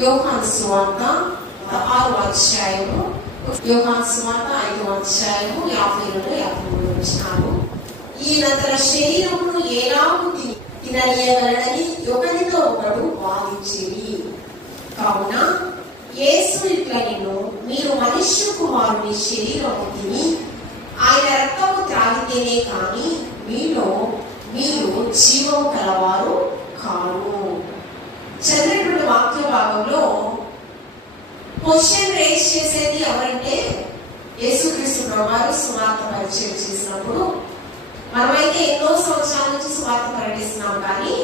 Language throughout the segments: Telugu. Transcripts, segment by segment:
యోహాను సువార్త 6వ అధ్యాయము, యోహాను సువార్త 5వ అధ్యాయము 52-53 వచనాలు. ఈయన తన శరీరమును ఎలాగూ తిననీయగలడని ఒకరితో ఒకడు వాదించేది. కావున యేసు ఇట్లా నిన్ను, మీరు మనుష్య కుమారుని శరీరము తిని ఆయన రక్తము త్రాగితేనే కానీ మీరు జీవము కలవారు కారు. చదివినటువంటి వాక్య భాగంలో క్వశ్చన్ రేస్ చేసేది ఎవరంటే యేసుక్రీస్తు ప్రభువారు సువార్త పరిచయం చేసినప్పుడు. మనమైతే ఎన్నో సంవత్సరాల నుంచి సువార్త ప్రకటిస్తున్నాం, కానీ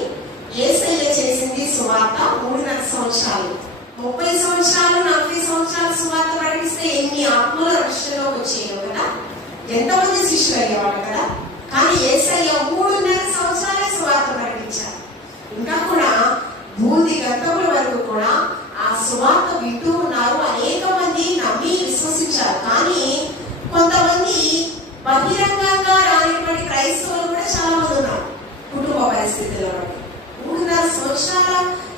యేసయ్య చేసింది సువార్త 3.5 సంవత్సరాలు. 30 సంవత్సరాలు 40 సంవత్సరాలు సువార్త ప్రకటిస్తే ఎన్ని ఆత్మల రక్షణలోకి వచ్చేయో కదా, ఎంతమంది శిష్యులు అయ్యేవాడు కదా. కానీ యేసయ్య 3.5 సంవత్సరాలే సువార్త ప్రకటించారు. ఇంకా కూడా భూమి గంటముల వరకు కూడా ఆ సువార్త వింటూ ఉన్నారు. అనేక మంది నమ్మి విశ్వసించారు. కానీ కొంతమంది బహిరంగంగా రానిటువంటి క్రైస్తవులు కూడా చాలా మంది ఉన్నారు. కుటుంబ పరిస్థితుల్లో 3.5 సంవత్సరాల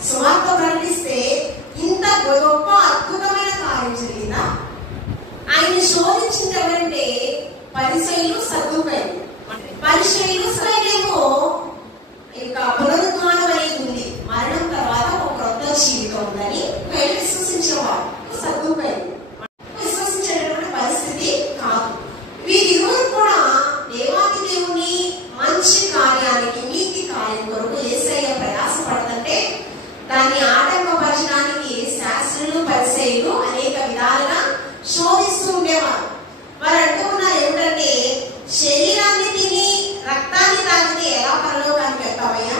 సువార్త ప్రకటిస్తే ఇంత గొప్ప అద్భుతమైన కార్యం జరిగిందా? ఆయన శోధించింది ఎవరంటే పరిసయ్యులు, సద్దుకయ్యులు. పరిసయ్యులు సరైనేమో ఇక పునరుద్ధానం అనేది ఉంది, మరణం తర్వాత ఒక క్రొత్త జీవితం ఉందని వీళ్ళు విశ్వసించేవారు. సద్దుకయ్యులు విశ్వసించేటటువంటి పరిస్థితి కాదు. వీరిరువురు కూడా దేవాది దేవుని మంచి కార్యానికి, నీతి కార్యం కొరకు యేసయ్య ప్రయాసపడుతుంటే దాన్ని ఆటంకపరచడానికి శాస్త్రులు, పరిసయ్యులు అనేక విధాలుగా శోధిస్తూ ఉండేవారు. వారు అంటూ ఉన్నారు ఏమిటంటే, శరీరాన్ని తిని రక్తాన్ని తాగితే ఎలా పరలోకానికి వెళ్తావయ్యా?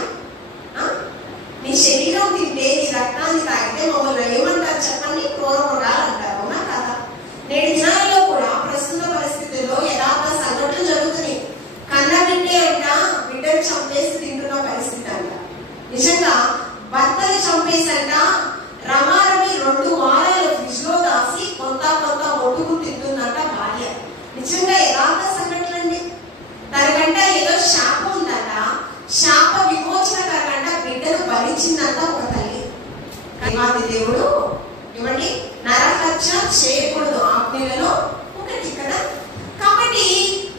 నీ శరీరం తింటే, నీ రక్తాన్ని తాగితే మమ్మల్ని ఏమంటారు చెప్పండి? క్రూరమృగాలు అంటారు. అవునా కదా? నేటి దినాల్లో కూడా ప్రస్తుత పరిస్థితుల్లో యథార్థ సంఘటనలు జరుగుతున్నాయి. కన్న బిడ్డే అంట బిడ్డను చంపేసి తింటున్న పరిస్థితి అంట. నిజంగా భర్తలు చంపేసంట రమారమి 2 వారాలు ఫ్రిడ్జ్ లో దాసి కొంత ఒట్టుకు తింటుందంట భార్య. నిజంగా యథార్థ సంఘటనలండి. తనకంట ఏదో శాపం ఉందంట, శాప విమోచన కరగంట బిడ్డను భరించిందంట ఒక తల్లి. దేవాది దేవుడు ఏమండి నరహత్య చేయకూడదు ఆజ్ఞలలో ఒకటి కదా. కాబట్టి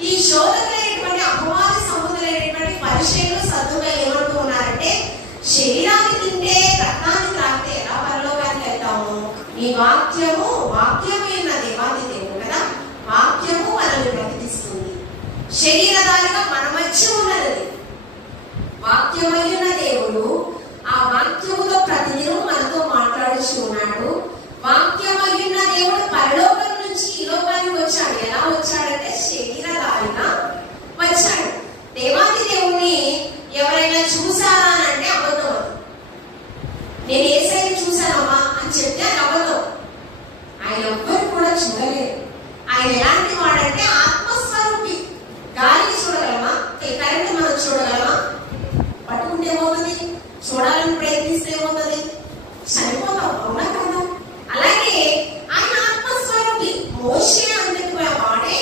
ఈ శోధకులైనటువంటి అపవాది సంబంధులైనటువంటి పరిచయులు, సద్దుకయ్యులు ఏమంటూ ఉన్నారంటే, శరీరాన్ని తింటే రక్తాన్ని త్రాగితే ఎలా పరలోకానికి వెళ్తాము? ఈ వాక్యమైన దేవాది దేవుడు కదా. వాక్యము మనల్ని బ్రతికిస్తుంది. శరీరధారిగా మన మధ్య ఉన్నది వాక్యమైన దేవుడు. ఆ వాక్యముతో ప్రతిదినం మనతో మాట్లాడుతూ ఉన్నాడు. వాక్యమైన దేవుడు పరలోకం నుంచి ఈ లోకానికి వచ్చాడు. ఎలా వచ్చాడంటే శరీరధారిగా వచ్చాడు. దేవాది దేవుణ్ణి ఎవరైనా చూసారా అని అంటే అబద్ధం. నేను యేసయ్యని చూశానమ్మా అని చెప్తే అది అబద్ధం. ఆయన ఎవ్వరు కూడా చూడలేరు. ఆయన ఎలాంటి వాడంటే ఆత్మస్వరూపి. గాలిని చూడగలమా? కరెంట్ మనం చూడగలమా? పట్టుకుంటే ఏమవుతుంది? చూడాలని ప్రయత్నిస్తే ఏమవుతుంది? చనిపోతాం. అవునా కదా? అలాగే ఆయన ఆత్మస్వరూపి. మోషే అందరికి వాడే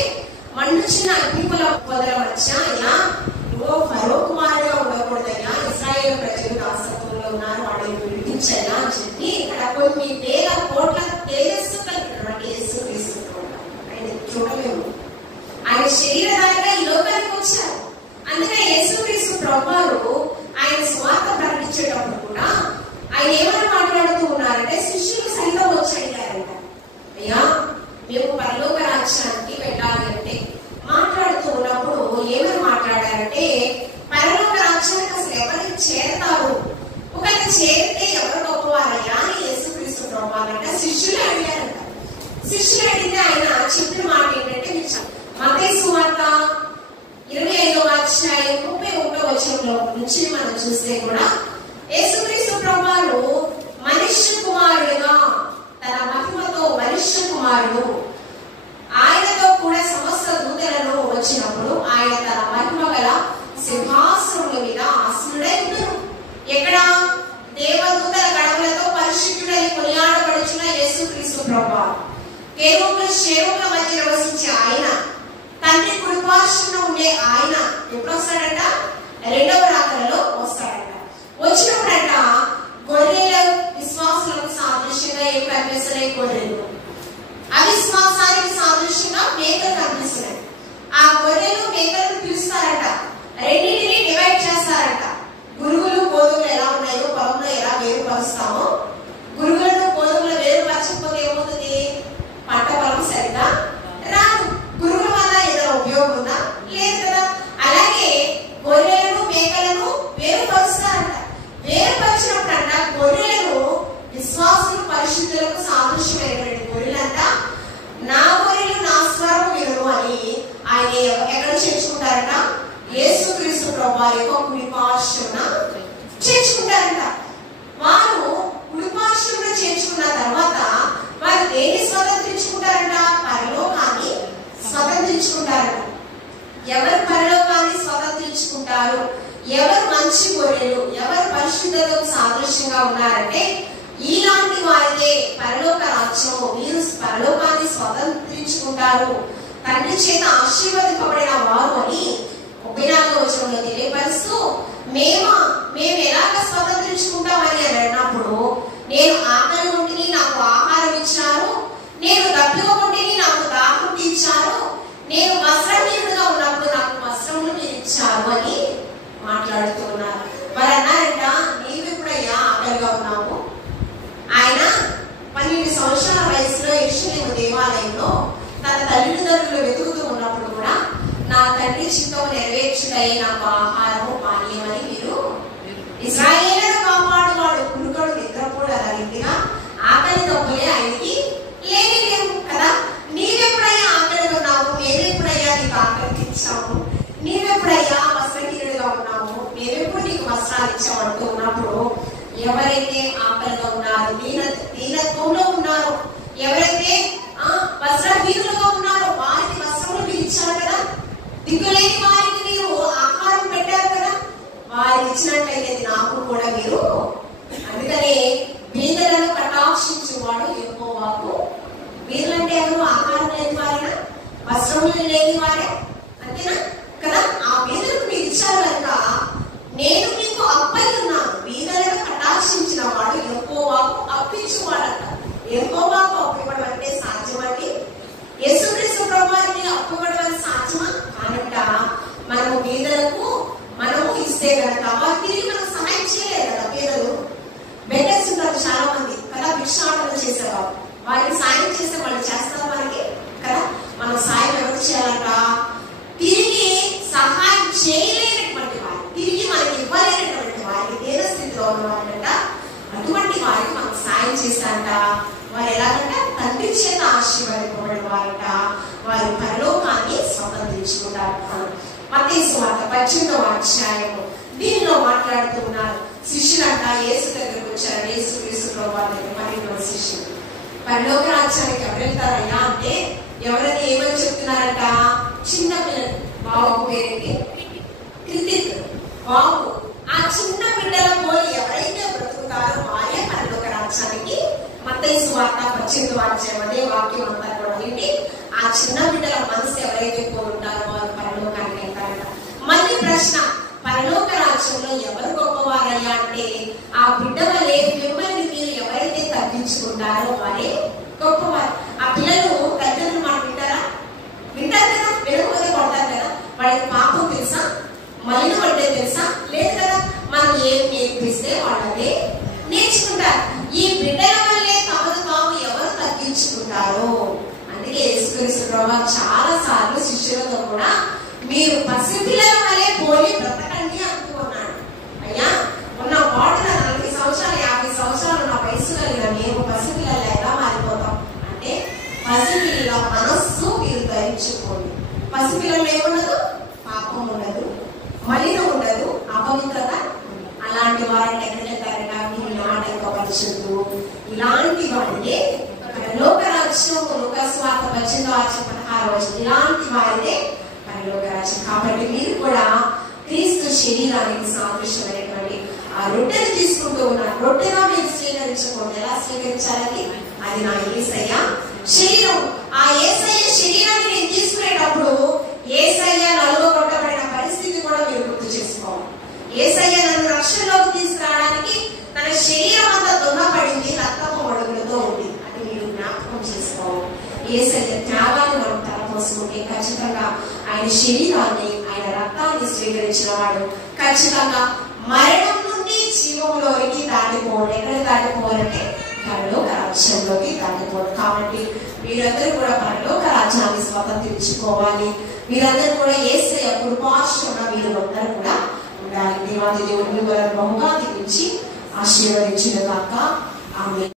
మండుచిన అగ్నిపుల పొదల మధ్య ఇలా ఫరో కుమారుగా ఉండకూడదయ్యా, ఇశ్రాయేలు ప్రజలు దాసత్వంలో ఉన్నారు, వాళ్ళని విడిపించయ్యా అని చెప్పి ఇక్కడ కొన్ని వేల కోట్ల తేజస్సు కలిగినటువంటి యేసుక్రీస్తు ఆయన చూడలేము. ఆయన శరీరధారిగా ఈ లోకానికి వచ్చారు. అందుకే యేసుక్రీస్తు ప్రభువారు ఆయన స్వార్థ ప్రకటించేటప్పుడు కూడా ఆయన ఏమని మాట్లాడుతూ ఉన్నారంటే, శిష్యులు సైతం వచ్చి అడిగారంట, అయ్యా మేము పరలోక రాజ్యానికి వెళ్ళాలి అంటే మాట్లాడుతూ ఉన్నప్పుడు ఏమని మాట్లాడారంటే, పరలోక రాజ్యానికి అసలు ఎవరికి చేరతారు, ఒకరికి చేరితే ఎవరు గొప్పవారయ్యా అని యేసుక్రీస్తు ప్రభువారంట శిష్యులు అడిగారంట. శిష్యులు అడిగితే ఆయన చెప్పిన మాట ఏంటంటే, మత్తయి సువార్త 25వ అధ్యాయం 31వ వచనంలో నుంచి మనం చూస్తే కూడా యేసుక్రీస్తు ప్రభువారు మనుష్య కుమారుడుగా తన మహిమతో మనుష్య కుమారుడు ఆయనతో కూడా సమస్త దూతలను వచ్చినప్పుడు ఆయన తన మహిమ గల సింహాసనముల మీద ఆసీనుడై ఉంటారు. ఎక్కడ? దేవదూతల గడవలతో పరిశుద్ధుడై కొనియాడబడుచున్న యేసుక్రీస్తు ప్రభువారు కేరుబుల శేరువుల మధ్య నివసించే ఆయన, తండ్రి కుడిపార్శ్వన ఉండే ఆయన ఎప్పుడు వస్తాడంట? 2వ రాకడలో వస్తాడంట. వచ్చినప్పుడంట గొర్రెల విశ్వాసులకు సాధ్యం కనిపిస్తున్నాయి గొర్రెలు. అవిశ్వాసానికి సాదృశ్యంగా మేకలు కనిపిస్తున్నాయి. ఆ గొర్రెలు మేకలను పిలుస్తారట, రెండింటిని డివైడ్ చేస్తారట. గురుగులు గోధుమలు ఎలా ఉన్నాయో పొలంలో ఎలా వేరుపరుస్తామో, గురుగులను గోధుమలు వేరుపరచకపోతే ఏమవుతుంది? పంట పొలం సరిగ్గా రాదు. గురుగుల వల్ల ఏదైనా ఉపయోగం ఉందా? లేదు కదా. అలాగే గొర్రెలను మేకలను వేరుపరుస్తారంట. వేరుపరిచినప్పుడు అంట గొర్రెలను విశ్వాసులు పరిశుద్ధులకు సాదృశ్యమైనటువంటి గొర్రెలంట నా గొర్రెలు నా స్వరం వినరు అని ఆయన ఎక్కడ చేర్చుకుంటారట? యేసుక్రీస్తు ప్రభువారి యొక్క కుడిపార్శ్వమున చేర్చుకుంటారంట. వారు కుడిపార్శ్వమున చేర్చుకున్న తర్వాత వారు దేన్ని స్వతంత్రించుకుంటారంట? పరలోకాన్ని స్వతంత్రించుకుంటారంట. ఎవరు పరలోకాన్ని స్వతంత్రించుకుంటారు? ఎవరు మంచి గొర్రెలు, ఎవరు పరిశుద్ధతకు సాదృశ్యంగా ఉన్నారంటే ఇలాంటి వారిదే పరలోక రాజ్యము. మీరు పరలోకాన్ని స్వతంత్రించుకుంటారు, తండ్రి చేత ఆశీర్వదింపబడిన వారు అని 34వ వచనంలో తెలియపరుస్తూ మేము ఎలాగ స్వతంత్రించుకుంటామని అని అన్నప్పుడు, నేను ఆకలి ఉంటిని నాకు ఆహారం ఇచ్చారు, నేను దప్పిక ఉంటిని నాకు దాహం తీర్చారు, నేను వస్త్రహీనుడుగా ఉన్నప్పుడు నాకు వస్త్రములు మీరు ఇచ్చారు అని మాట్లాడుతూ ఉన్నారు. మరి అన్నారంట, నీవెప్పుడయ్యా ఆకలిగా ఉన్నావు? ఆయన 12 సంవత్సరాల వయసులో యెరూషలేము దేవాలయంలో తన తల్లిదండ్రులు వెతుకుతూ ఉన్నప్పుడు కూడా నా తండ్రి చిత్తము నెరవేర్చుటై నాకు ఆహారము పానీయమని మీరు ఇశ్రాయేలును కాపాడువాడు కురుకడు నిద్రపోడు అలా రీతిగా ఆకలి దొబ్బలే ఆయనకి లేవు కదా. నీవెప్పుడయ్యా ఆకలిగా ఉన్నావు? మేమెప్పుడయ్యా నీకు ఆకలి తీర్చాము? నీవెప్పుడయ్యా వస్త్రహీనుడిగా ఉన్నావు? మేమెప్పుడు నీకు వస్త్రాలు ఇచ్చామంటూ ఉన్నప్పుడు ఎవరైతే ఆకలిగా ఉన్నారు, దీనత్వంలో ఉన్నారు, ఎవరైతే వస్త్రహీనులుగా ఉన్నారో వారికి వస్త్రములు మీరు ఇచ్చారు కదా. దిక్కులేని వారికి మీరు ఆహారం పెట్టారు కదా. వారికి ఇచ్చినట్లయితే నాకు కూడా మీరు. అందుకనే బీదలను కటాక్షించువాడు యెహోవాకు. బీదలంటే ఎవరు? ఆహారం లేని వారేనా? వస్త్రములు లేని వారే, అంతేనా కదా. ఆ బీదలకు మీరు ఇచ్చారు కనుక నేను మీకు అప్పై ఉన్నాను. బీదలను కటాక్షించిన వాడు యెహోవాకు అప్పించువాడంట. యెహోవాకు అప్పివ్వడం అంటే సాధ్యమండి? యేసుక్రీస్తు ప్రభువారికి అప్పివ్వడం సాధ్యమా? కానట మనము బీదలకు మనము ఇస్తే కనుక వారు తిరిగి మనకు సహాయం చేయలేదు కదా. బీదలు బెటర్స్ ఉంటారు చాలా మంది కదా, భిక్షాటన చేసేవారు. వారికి సాయం చేస్తే వాళ్ళు చేస్తారు మనకి కదా. మనం సాయం ఎవరు చేయాలంట? తిరిగి సహాయం చేయలేనటువంటి వారు, తిరిగి మనకి ఇవ్వలేనటువంటి వారికి, దేన స్థితిలో ఉన్నవారంట అటువంటి వారికి మనం సాయం చేస్తారంట. వారు ఎలాగంట? తండ్రి చేత ఆశీర్వదింపబడిన వారంట. వారు పరలోకాన్ని స్వతంత్రించుకుంటారు. మత్తయి సువార్త 18వ అధ్యాయము దీనిలో మాట్లాడుతూ ఉన్నారు. శిష్యులంట యేసు దగ్గరకు వచ్చారు. యేసుక్రీస్తు ప్రభువారి దగ్గర 12 శిష్యులు. పరలోక రాజ్యానికి ఎవరు వెళ్తారయ్యా అంటే ఎవరైతే ఏమని చెప్తున్నారంట? చిన్న పిల్లలు. బాబు పేరేంటి? క్రితిక్ బాబు. ఆ చిన్న బిడ్డల పోలి ఎవరైతే బ్రతుకుతారో వారే పరలోక రాజ్యానికి. మత్తయి సువార్త 18వ అధ్యాయం అదే వాక్యం అంతా కూడా ఏంటి? ఆ చిన్న బిడ్డల మనసు ఎవరైతే పోతుంటారో వారు పరలోకానికి వెళ్తారంట. మళ్ళీ ప్రశ్న, పరలోక రాజ్యంలో ఎవరు గొప్పవారయ్యా అంటే ఆ బిడ్డ వలె మిమ్మల్ని మీరు ఎవరైతే తగ్గించుకుంటారో వారే గొప్పవారు. ఆ పిల్లలు తల్లిదండ్రులు మాట వింటారా? వింటారు కదా. వినకపోతే కొడతారు కదా. వాళ్ళకి పాపం తెలుసా? మలిన పడ్డే తెలుసా? లేదు కదా. మనం ఏం నేర్పిస్తే వాళ్ళదే నేర్చుకుంటారు. ఈ బిడ్డల వల్లే తమను తాము ఎవరు తగ్గించుకుంటారో. అందుకే యేసుక్రీస్తు ప్రభువు చాలా సార్లు శిష్యులతో కూడా మీరు పసిపిల్లల వల్లే పోలి బ్రతకండి అనుకున్నాడు. అయ్యా ఉన్న వాటిన 40 సంవత్సరాలు 50 సంవత్సరాలు నా వయసు కలిగిన మేము పసిపిల్లలు ఎలా మారిపోతాం అంటే పసిపిల్లల మనస్సు మీరు ధరించుకోండి. పసిపిల్లలు ఏముండదు? పాపం ఉండదు, మలినం ఉండదు, అపవిత్రత. అలాంటి వారిని ఎక్కడెక్కడైనా మీరు నాటకపరచదు. ఇలాంటి వారినే పరలోక రాజ్యం. లూకాసు వార్త 18వ అధ్యాయం 16వ వచనం. ఇలాంటి వారినే పరలోక రాజ్యం. కాబట్టి మీరు కూడా క్రీస్తు శరీరానికి సాదృశ్యమైనటువంటి ఆ రొట్టెను తీసుకుంటూ ఉన్నారు. రొట్టెగా మీరు స్వీకరించుకోండి. ఎలా స్వీకరించాలని? అది నా యేసయ్య శరీరం. ఆ యేసయ్య శరీరాన్ని నేను తీసుకునేటప్పుడు యేసయ్య నలుగొట్టబడిన పరిస్థితి కూడా మీరు గుర్తు చేసుకోవాలి. యేసయ్య నన్ను రక్షణలోకి తీసుకురావడానికి తన శరీరం అంతా దున్నపడింది, రక్తపు మడుగులతో ఉంది. అది మీరు యేసయ్య త్యాగాన్ని మనం తలపోసుకుంటే ఖచ్చితంగా ఆయన శరీరాన్ని, ఆయన రక్తాన్ని స్వీకరించిన వాడు ఖచ్చితంగా మరణం నుండి జీవంలోనికి దాటిపోవడం. ఎక్కడ దాటిపోవాలంటే పరలోక రాజ్యంలోకి దాటిపోవడం. కాబట్టి మీరందరూ కూడా పరలోక రాజ్యాన్ని స్వతంత్రించుకోవాలి. మీరందరూ కూడా యేసయ్య కృపాశ్రమ మీరు అందరూ కూడా ఉండాలి. దేవాది దేవుడు మిమ్మల్ని బహుగా దీవించి ఆశీర్వదించును గాక. ఆమేన్.